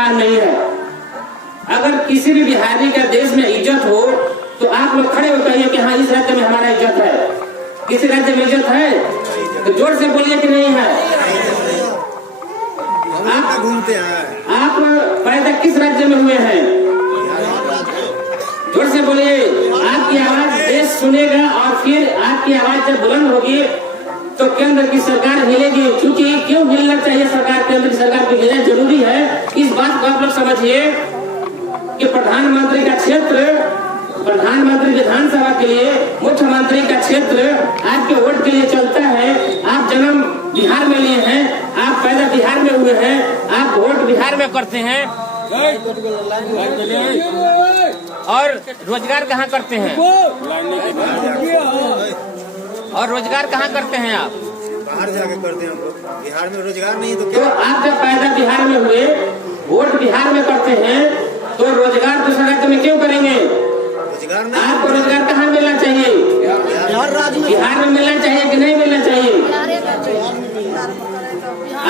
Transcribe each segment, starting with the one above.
स्थान नहीं है। अगर किसी भी बिहारी का देश में इज्जत हो तो आप लोग खड़े हो कहिए कि हाँ इस राज्य में हमारा इज्जत है। किसी राज्य में इज्जत है तो जोर से बोलिए कि नहीं है। आप घूमते हैं, आप पैदा किस राज्य में हुए हैं? जोर से बोलिए। आपकी आवाज देश सुनेगा और फिर आपकी आवाज जब बुलंद होगी तो केंद्र की सरकार हिलेगी। क्योंकि क्यों हिलना चाहिए सरकार, केंद्र की सरकार को हिलना जरूरी है। इस बात को आप लोग समझिए कि प्रधानमंत्री का क्षेत्र, प्रधानमंत्री विधानसभा के लिए, मुख्यमंत्री का क्षेत्र आपके वोट के लिए चलता है। आप जन्म बिहार में लिए हैं, आप पैदा बिहार में हुए हैं, आप वोट बिहार में करते हैं और रोजगार कहाँ करते हैं? और रोजगार कहाँ करते हैं? आप बाहर जाके करते हैं, हम लोग बिहार में रोजगार नहीं तो क्या? तो आप जब पैदा बिहार में हुए, वोट बिहार में करते हैं तो रोजगार दूसरे राज्य में क्यों करेंगे? रोजगार नहीं, आपको रोजगार कहाँ मिलना चाहिए? बिहार में मिलना चाहिए कि नहीं मिलना चाहिए?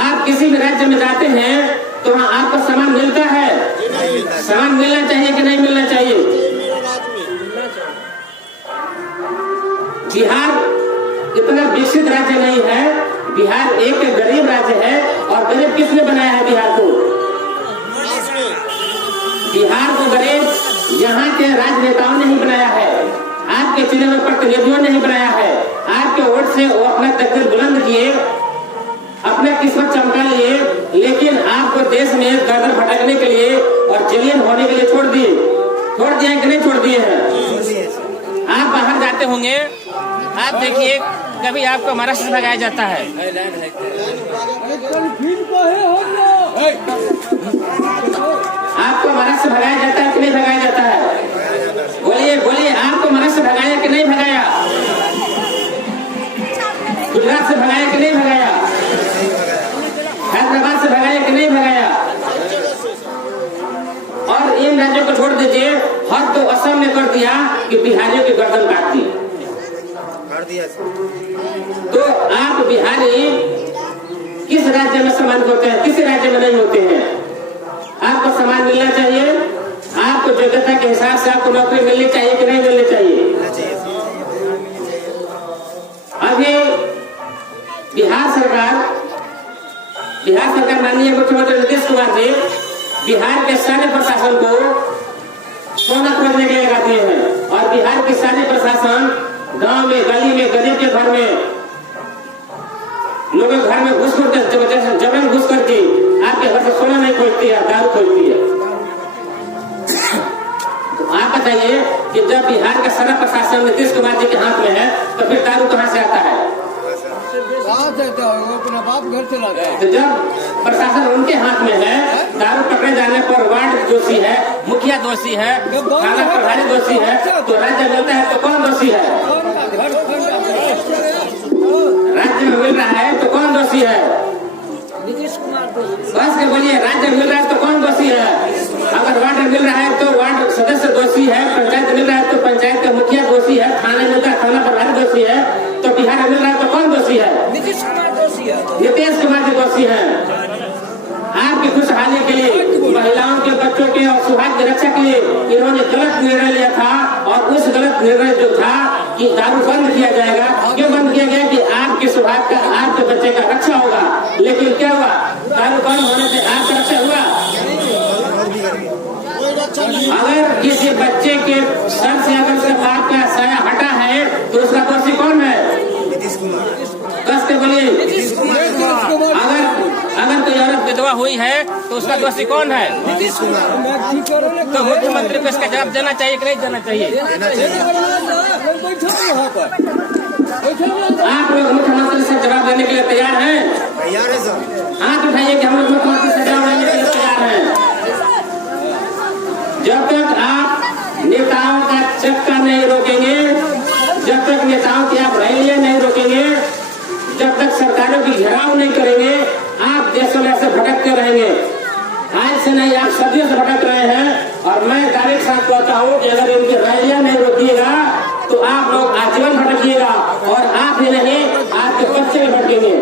आप किसी भी राज्य में जाते हैं तो वहाँ आपको सामान मिलता है? सामान मिलना चाहिए कि नहीं मिलना चाहिए? बिहार इतना विकसित राज्य नहीं है। बिहार एक गरीब राज्य है। और गरीब किसने बनाया है बिहार को? बिहार को गरीब यहाँ के राजनेताओं ने ही बनाया है, आपके चुने हुए प्रतिनिधियों ने ही बनाया है। आपके वोट से वो अपना तकदीर बुलंद किए, अपने किस्मत चमका लिए, लेकिन आपको देश में गर्दन भटकने के लिए और जलील होने के लिए छोड़ दिए कि नहीं छोड़ दिए हैं? आप बाहर जाते होंगे, आप देखिए कभी आपको महाराष्ट्र से भगाया जाता है। आपको महाराष्ट्र से भगाया जाता है कि नहीं भगाया जाता है? बोलिए बोलिए, आपको महाराष्ट्र से भगाया कि नहीं भगाया? गुजरात से भगाया कि नहीं भगाया? हैदराबाद से भगाया कि नहीं भगाया? और इन राज्यों को छोड़ दीजिए, हर तो असम में कर दिया कि बिहारियों की गर्दन काट दी। तो आप बिहारी किस राज्य में सम्मानित होते हैं, किसी राज्य में नहीं होते हैं। आपको सम्मान मिलना चाहिए, आपको योग्यता के हिसाब से आपको नौकरी मिलनी चाहिए कि नहीं मिलनी चाहिए? अभी बिहार सरकार माननीय मुख्यमंत्री नीतीश कुमार जी बिहार के सारे प्रशासन को सोना खरीदने के लिए लगा दिए हैं। और बिहार के सारे प्रशासन गांव में, गली में, गरीब के घर में, लोगों के घर में घुस कर जमीन घुस करके आपके घर से सोना नहीं खोजती है, दारू खोजती है। तो आप बताइए कि जब बिहार का सारा प्रशासन नीतीश कुमार जी के हाथ में है तो फिर दारू कहाँ से आता है? अपना बाप घर से लाता है। तो जब प्रशासन उनके हाथ में है, दारू पकड़े जाने पर वार्ड दोषी है, मुखिया दोषी है, थाना प्रभारी दोषी है, तो राज्य मिलता है तो कौन दोषी है? राज्य में मिल रहा है तो कौन दोषी है? बस के बोलिए, राज्य मिल रहा है तो कौन दोषी है? अगर वार्ड मिल रहा है तो वार्ड सदस्य दोषी है, पंचायत मिल रहा है तो पंचायत का मुखिया दोषी है, थाना मिलता है थाना प्रभारी दोषी है, तो बिहार मिल रहा है तो कौन दोषी है? नीतीश कुमार जी दोषी है। आपकी खुशहाली के लिए, महिलाओं के, बच्चों के और सुहाग की रक्षा के लिए इन्होंने गलत निर्णय लिया था। और उस गलत निर्णय जो था कि दारू बंद किया जाएगा, क्यों बंद किया गया? कि आपके सुहाग का, आपके बच्चे का रक्षा होगा। लेकिन क्या हुआ? दारू बंद होने से आपका रक्षा हुआ? अगर किसी बच्चे के सर से अगर उसके बाप का साया हटा है तो उसका दोषी कौन है? कसते बोलिए। अगर कोई औरत विधवा हुई है तो उसका दोषी कौन है? तो मुख्यमंत्री को इसका जवाब देना चाहिए कि नहीं देना चाहिए? आप लोग मुख्यमंत्री से जवाब देने के लिए तैयार हैं? तैयार है सर। हाथ उठाइए कि हम लोग मुख्यमंत्री से जवाब देने के लिए तैयार हैं। जब तक आप नेताओं का चक्का नहीं रोकेंगे, जब तक नेताओं की आप रैलियां नहीं रोकेंगे, जब तक सरकारों की घेराव नहीं करेंगे, आप देशों में से भटकते रहेंगे। आज से नहीं, आप सदियों से भटक रहे हैं। और मैं दावे के साथ कहता हूँ कि अगर इनकी रैलियां नहीं रोकिएगा तो आप लोग आजीवन भटकिएगा। और आप ही नहीं, आपके बच्चे भी भटकेंगे।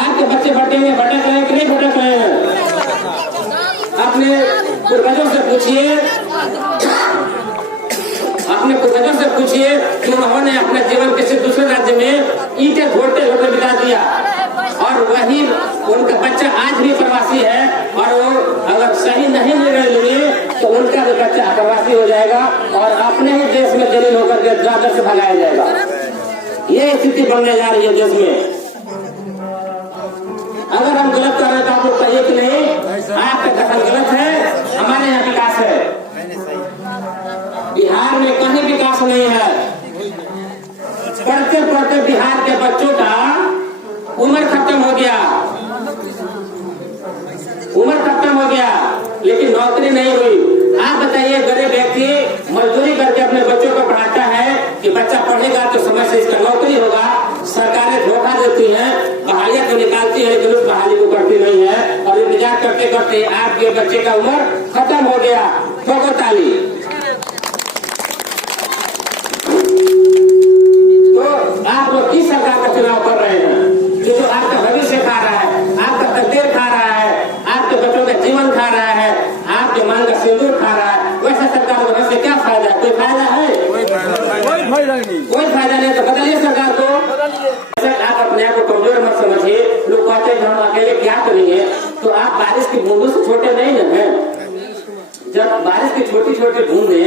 आपके बच्चे भटकेंगे, भटक रहे हैं कि नहीं भटक रहे हैं? पूर्वजों से पूछिए, अपने पूर्वजों से पूछिए कि उन्होंने अपने जीवन किसी दूसरे राज्य में ईंटें घोटते घोटते बिता दिया और वही उनका बच्चा आज भी प्रवासी है और वो अगर सही नहीं निर्णय लिए तो उनका भी बच्चा प्रवासी हो जाएगा और अपने ही देश में जलील होकर के दादर से भगाया जाएगा। ये स्थिति बनने जा रही है देश में। अगर हम गलत कर रहे हैं तो आप लोग कहिए कि नहीं आपका कथन गलत है, हमारे यहाँ विकास है। बिहार में कहीं विकास नहीं है। पढ़ते पढ़ते बिहार के बच्चों का उम्र खत्म हो गया, लेकिन नौकरी नहीं हुई। आप बताइए, गरीब व्यक्ति मजदूरी करके अपने बच्चों को पढ़ाता है कि बच्चा पढ़ेगा तो समय से इसका नौकरी होगा। सरकारें धोखा देती हैं, बहालियां तो निकालती है लेकिन उस बहाली को करती नहीं है और इंतजार करते करते आपके बच्चे का उम्र खत्म हो गया। ठोको ताली। तो आप लोग किस सरकार का चुनाव कर रहे हैं जो आपका भविष्य खा रहा है, आपका तकदीर खा रहा है, आपके बच्चों का जीवन खा रहा है, आपके मांग का सिंदूर खा रहा है। वैसे सरकार को वैसे क्या फायदा है? कोई फायदा है? कोई फायदा नहीं। तो बदलिए सरकार को। आप अपने आप को कमजोर मत समझिए। लोग कहते हैं हम अकेले क्या करेंगे, तो आप बारिश की बूंदों से छोटे नहीं है। जब बारिश की छोटी छोटी बूंदें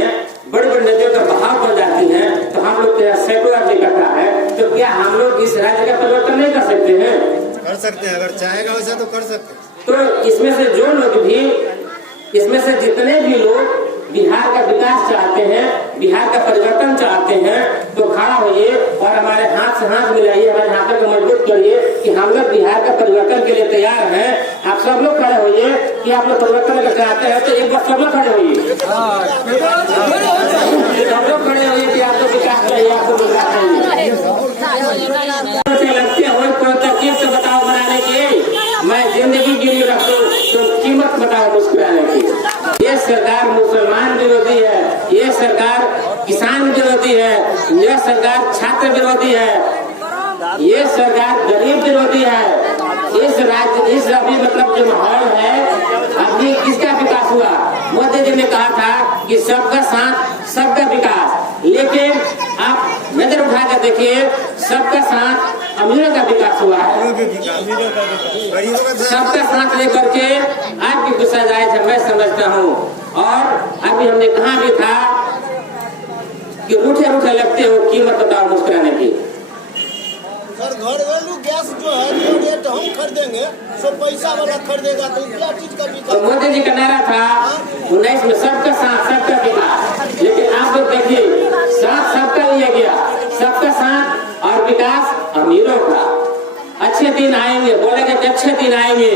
बड़ी बड़ी नदियों का बहाव बढ़ जाती हैं तो हम लोग सैकड़ों आदमी इकट्ठा है, तो क्या हम लोग इस राज्य का परिवर्तन नहीं कर सकते हैं? कर सकते हैं, अगर चाहेगा वैसा तो कर सकते हैं। तो इसमें से जो लोग भी, इसमें से जितने भी लोग बिहार का विकास चाहते हैं, बिहार का परिवर्तन चाहते हैं, तो खड़ा होइए और हमारे हाथ से हाथ मिलाइए, हमारे हाथों को मजबूत करिए कि हम लोग बिहार का परिवर्तन के लिए तैयार हैं। आप सब लोग खड़े होइए कि आप लोग परिवर्तन अगर चाहते हैं तो एक बार सब लोग खड़े होइए। सब लोग खड़े होइए कि आपको विकास चाहिए, आपको विकास चाहिए। लगते हो कोई तरकीब से बताओ बनाने की, मैं जिंदगी गिरी रखूं तो कीमत बताओ मुस्कुराने की। ये सरकार मुसलमान विरोधी है, ये सरकार किसान विरोधी है, यह सरकार छात्र विरोधी है, ये सरकार गरीब विरोधी है। इस अभी मतलब जो माहौल है, अभी किसका विकास हुआ? मोदी जी ने कहा था कि सबका साथ सबका विकास, लेकिन आप नजर उठा कर देखिए, सबका साथ अमीरों का विकास हुआ है। सबका साथ लेकर के आपकी गुस्सा जायज है, मैं समझता हूँ। और अभी हमने कहा भी था कि रूठे रूठे लगते हो, कीमत बताओ मुस्कुराने की। सर घरेलू गैस जो है जो रेट हम खरीदेंगे सो पैसा वाला खरीदेगा, तो क्या चीज का विकास? तो मोदी जी का नारा था 19 में सबका साथ सबका विकास, लेकिन आप लोग देखिए साथ सबका लिया गया, सबका साथ और विकास अमीरों का। अच्छे दिन आएंगे, बोलेंगे कि अच्छे दिन आएंगे,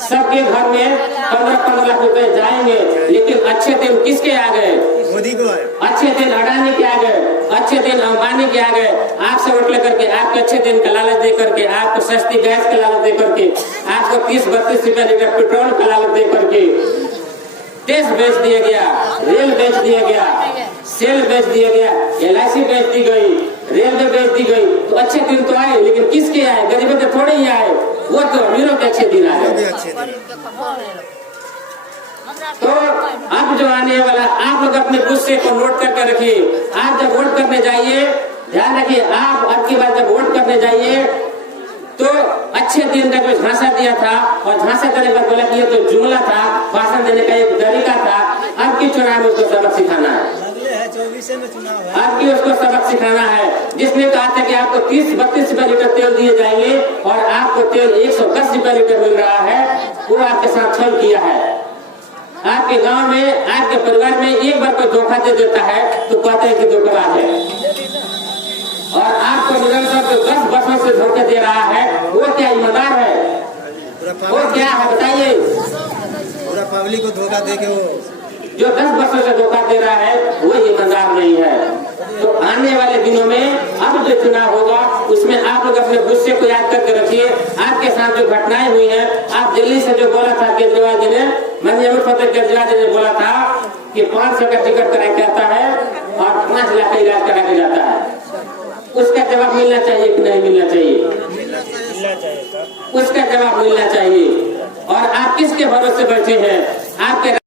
सबके घर में 15-15 लाख रुपए जाएंगे, लेकिन अच्छे दिन किसके आ गए? मोदी को आए। अच्छे दिन अडानी के आ गए, अच्छे दिन अंबानी के आ गए। आपसे वोट लेकर के, आपके अच्छे दिन का लालच दे करके, आपको सस्ती गैस का लालच दे करके, आपको 30-32 रुपए लीटर पेट्रोल का लालच दे करके टेस्ट बेच दिया गया, रेल बेच दिया गया, सेल बेच दिया गया, LIC बेच दी गई, रेलवे बेच दी गई। तो अच्छे दिन तो आए, लेकिन किसके आए? गरीबों के थोड़े ही आए, वो तो अमीरों के अच्छे दिन आए। तो अब जो आने वाला, आप लोग अपने गुस्से को नोट करके रखिए। आप जब वोट करने जाइए, ध्यान रखिए, आप अब की बार जब वोट करने जाइए तो अच्छे दिन का जो झांसा दिया था, और झांसा देने पर बोला कि ये तो जुमला था, भाषण देने का एक तरीका था, अब की चुनाव में उसको सबक सिखाना है। 24 में चुनाव है, अब की उसको सबक सिखाना है। जिसने कहा था कि आपको 30-32 रुपए लीटर तेल दिए जाएंगे और आपको तेल 110 रुपए लीटर मिल रहा है, वो आपके साथ छल किया है। आपके गांव में, आपके परिवार में एक बार कोई धोखा दे देता है तो कहते हैं कि धोखेबाज है, और आपको निरंतर जो 10 वर्षों से धोखे दे रहा है वो क्या ईमानदार है? वो क्या है बताइए? पूरा पब्लिक को धोखा दे के वो जो 10 वर्षों से धोखा दे रहा है वो ईमानदार नहीं है। तो आने वाले दिनों में अब जो चुनाव होगा उसमें आप लोग अपने गुस्से को याद करके रखिए। आपके साथ जो घटनाएं हुई हैं, आप दिल्ली से जो बोला था केजरीवाल जी ने, माननीय मुख्यमंत्री केजरीवाल जी ने बोला था कि 500 का टिकट करा के आता है और 5 लाख का इलाज करा के जाता है, उसका जवाब मिलना चाहिए कि नहीं मिलना चाहिए? उसका जवाब मिलना चाहिए। और आप किसके भरोसे बैठे हैं? आपके